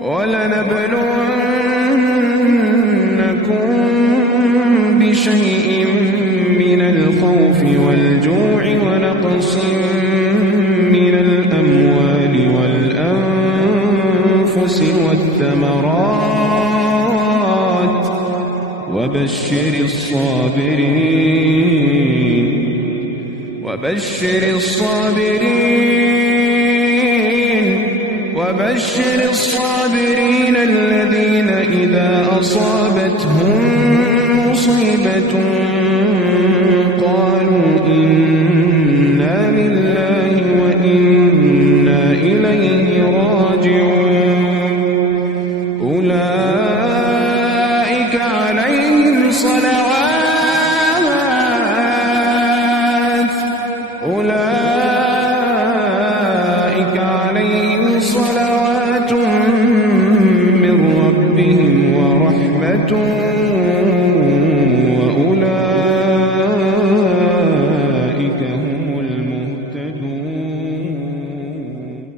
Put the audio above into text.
ولنبلونكم بشيء من الخوف والجوع ونقص من الأموال والأنفس والثمرات وبشر الصابرين الذين إذا أصابتهم مصيبة قالوا إنا لله وإنا إليه راجعون أولئك عليهم صلوات من ربهم ورحمة